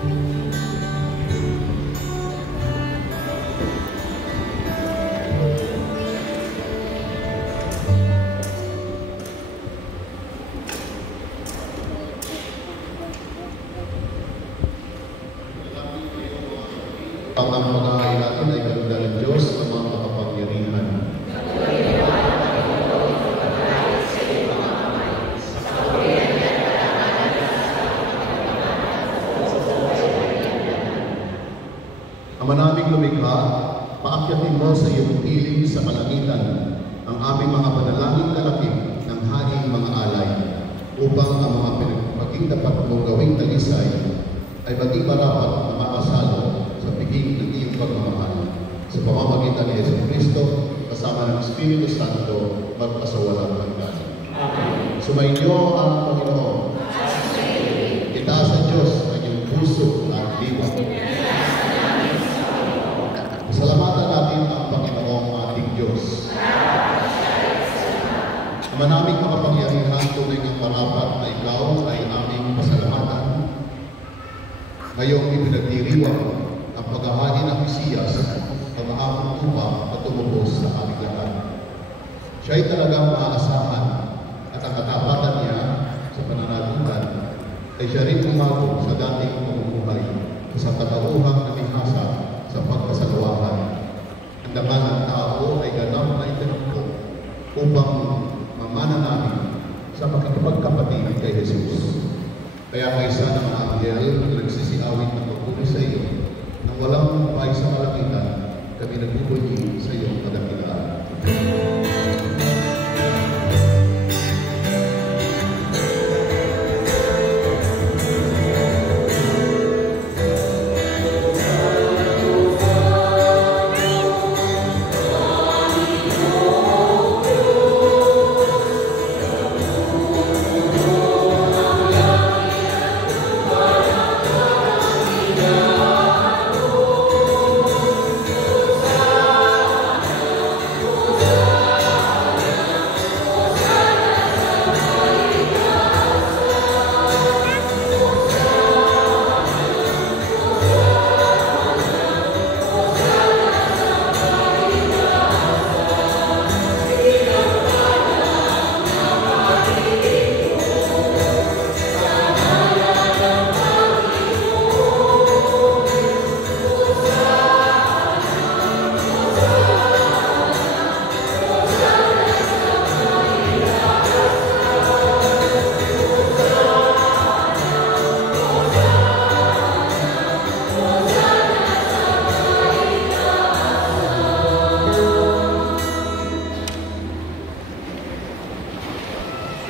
Ang pag-aaral natin ay kalugdan ng Diyos na mga makapangyarihan. Ama naming lumikha, paakyatin mo sa iyong piling sa kalangitan ang aming mga panalangin kalakip ng haing mga alay, upang ang mga maging dapat mong gawing talisay ay maging marapat na makasalo sa piging ng iyong pagmamahal. Sa pamamagitan ni Yesu Cristo, kasama ng Espiritu Santo, magpasawalang hanggan. Sumainyo ang Panginoon. Itaas sa Diyos ang iyong puso at diwa. Salamatan natin ang Panginoong ating Diyos. Ama naming makapangyarihan, tunay ng marapat na ikaw ay aming pasalamatan. Ngayong ipinagdiriwang ang paghahari ng Mesiyas ang maamong tupa at tumubos sa aming lahat. Siya ay talagang maaasahan at ang katapatan niya sa pananagutan ay siya rin umago sa dating pamumuhay sa katauhang namihasa sa pagkasalawahan. Ang laman ng tao ay ganap na itinakbo upang mamana namin sa makikipagkapatid kay Jesus. Kaya kaysa ng mga anghel na nagsisiawit ng pagpuli sa iyo, nang walang humpay sa kalakitan, kami nagbubunyi sa iyong kadakilaan.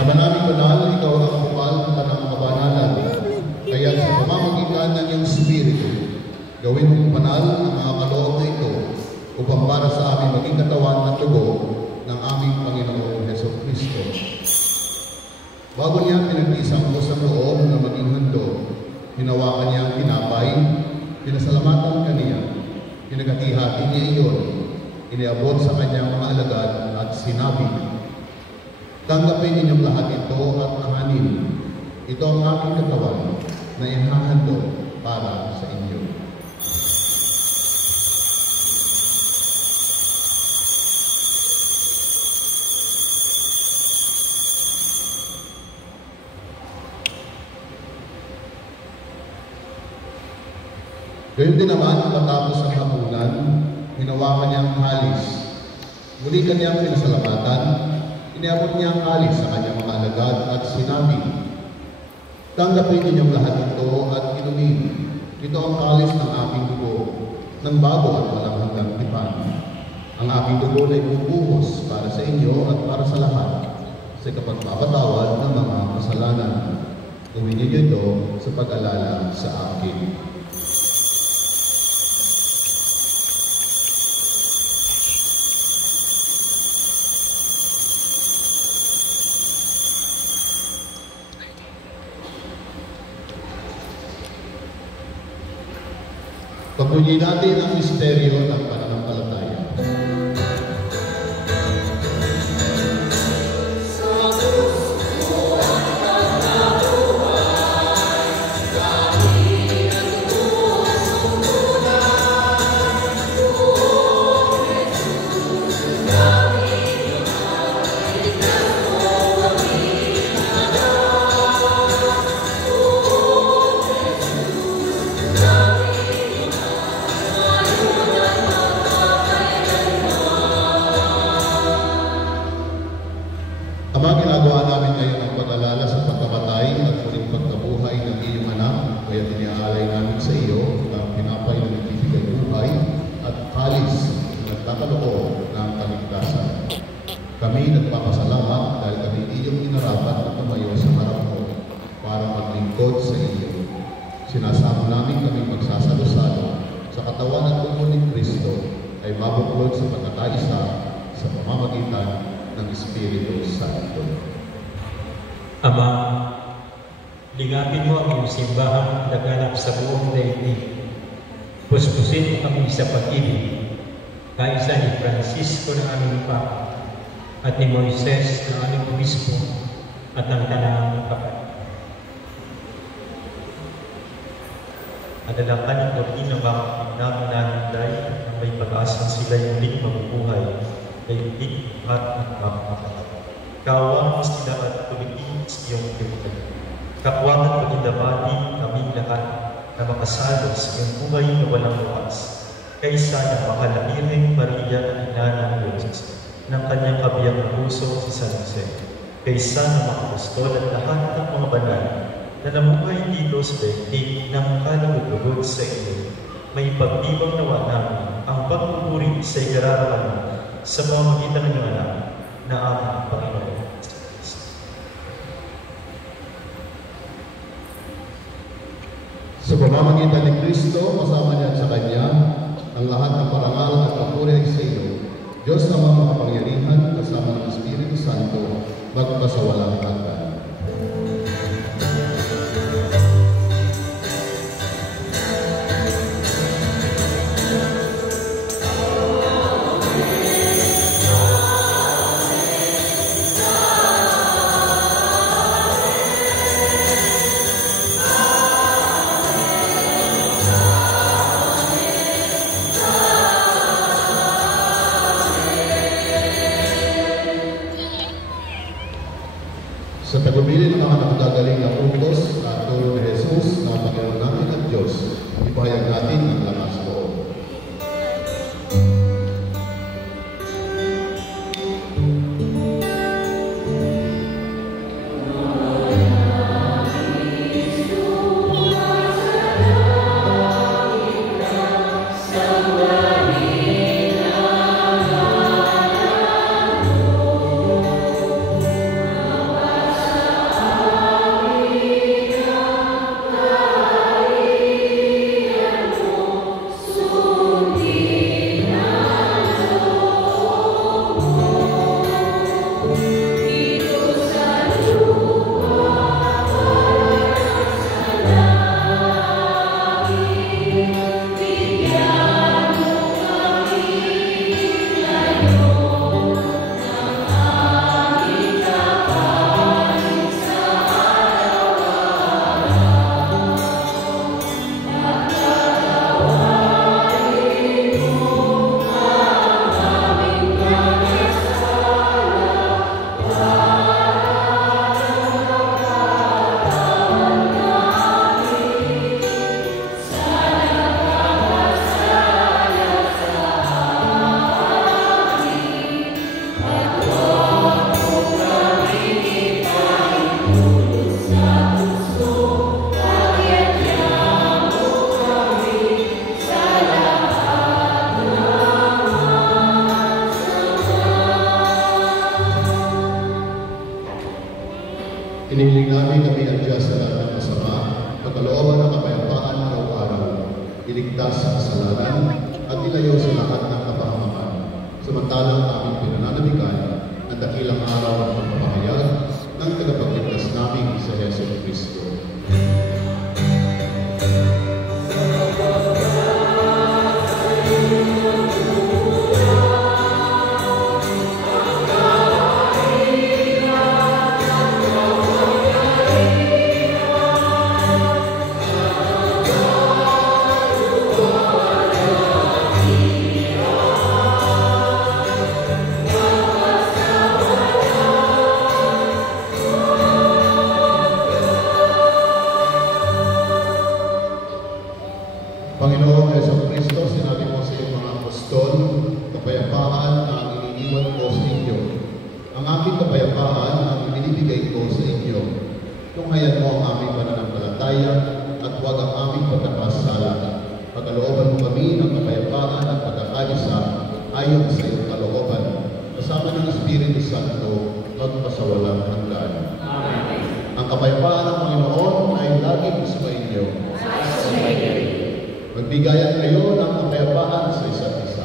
Ama naming banal, ikaw ang kupal ng tanang kabanalan. Kaya sa pamamagitan ng iyong Espiritu, gawin mong banal ang mga kaloob na ito upang para sa aming maging katawan at tugo ng aming Panginoong Heso Kristo. Bago niya pinagtisang mo sa loob na maging handog, hinawakan niya ang tinapay, pinasalamatan kaniya, pinaghatihati niya iyon, iniabot sa kanyang mga alagad at sinabi, "Tanggapin ninyong lahat ito at kahanin. Ito ang aking katawan na ihahandog para sa inyo." Gayun din naman, matapos ang hapunan, hinawakan niya ang halis. Muli kanyang pinasalamatan, iniabot niya ang halis sa kanyang mga alagad at sinabi, "Tanggapin ninyong lahat ito at inumin. Ito ang halis ng aking dugo, ng bago at walang hanggang tipan. Ang aking dugo ay bubuhos para sa inyo at para sa lahat, sa kapagpapatawad ng mga kasalanan. Gawin niyo ito sa pag-alala sa akin." Pagpunyi natin ang misteryo ng pananampalataya. Sa Diyos mo ang pagkatuwa, dahil Kami nagpapasalamat dahil kami iyong inarapat na tumayo sa harap mo para maglingkod sa iyo. Sinasama namin kami magsasalo-salo sa katawan at dugo ni Kristo ay mabuklod sa pagkakaisa sa pamamagitan ng Espiritu Santo. Ama, ligapin mo ang iyong simbahang laganap sa buong daigdig. Puspusin mo kami sa pag-ibig, kaisa ni Francisco na aming Papa, at ni Moises na aming Obispo, at ng tanang kapatid. Adalakan ang gabi ng mga namin nananday na may pag-asang sila'y muling mabubuhay, daigdig at magpapakapat. Kaawaan mo sila at tulitin sa iyong pinagay. Kakuwang at pagindabati kaming lahat na makasalo sa iyong buhay na walang wakas, kaysa ng Mahalahireng Maria na ina ng Diyos, ng kanyang kabiyang na puso si San Jose, kaysa ng mga apostol at lahat ng mga banal na namuhay dito sa daigdig ng kalugod-lugod sa iyo. May pagtibang nawa namin ang pagpupuri sa ikararaman sa pamamagitan ng iyong anak na aming Panginoon. Sa pamamagitan ni Kristo, kasama niya at sa Kanya, ang lahat ng parangal at papuri ay sa iyo, Diyos na mga makapangyarihan, kasama ng Espiritu Santo, magpasawalang hanggan. Sa tagubilin ng mga nakagagaling na utos at tulong ni Jesus na Panginoon natin at Diyos, ipahayag natin ang lakas loob. Inihiling namin kami adjust sa lahat ng masama, pagkalooban ng kapayapaan araw-araw, iligtas sa kasalanan, at ilayo sa lahat ng kapahamakan. Samantalang aming pinananamikan ang dakilang araw ng pagpapahayag ng tagapagligtas namin sa Yesu Cristo. Panginoong Yesu Cristo, sinabi mo sa iyong mga apostol, kapayapaan na ang iniiwan ko sa inyo. Ang aming kapayapaan na ang ibinibigay ko sa inyo. Tunghayan mo ang aming pananampalataya at huwag ang aming pagkakasala. Pagkalooban mo kami ng kapayapaan at pagkakaisa ayon sa iyong kalooban. Kasama ng Espiritu Espiritu Santo, magpasawalang hanggan. Amen. Ang kapayapaan ng Panginoon ay laging sa inyo. Magbigayan kayo ng kapayapaan sa isa't isa.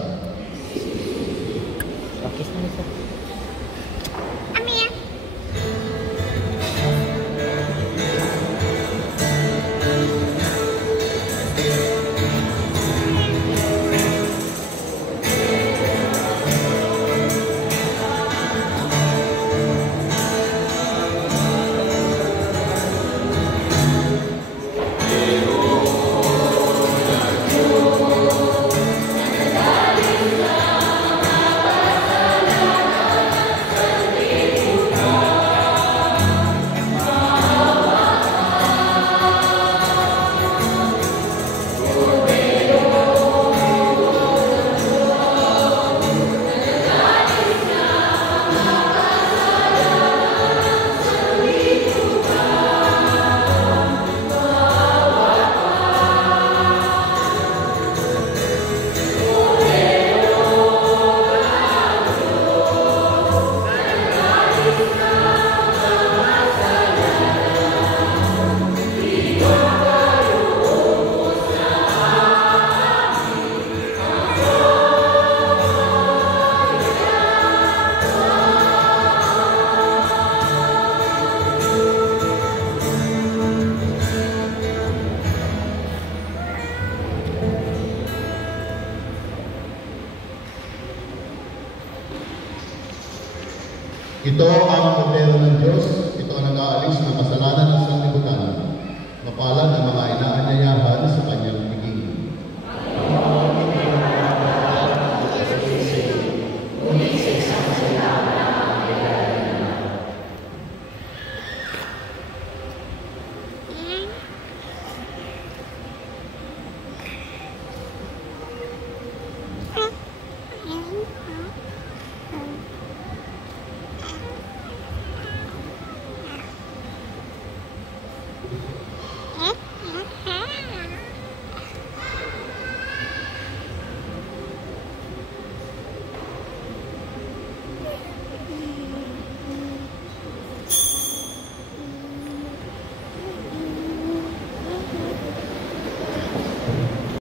Ito ang kordero ng Diyos, ito ang nag-aalis ng kasalanan ng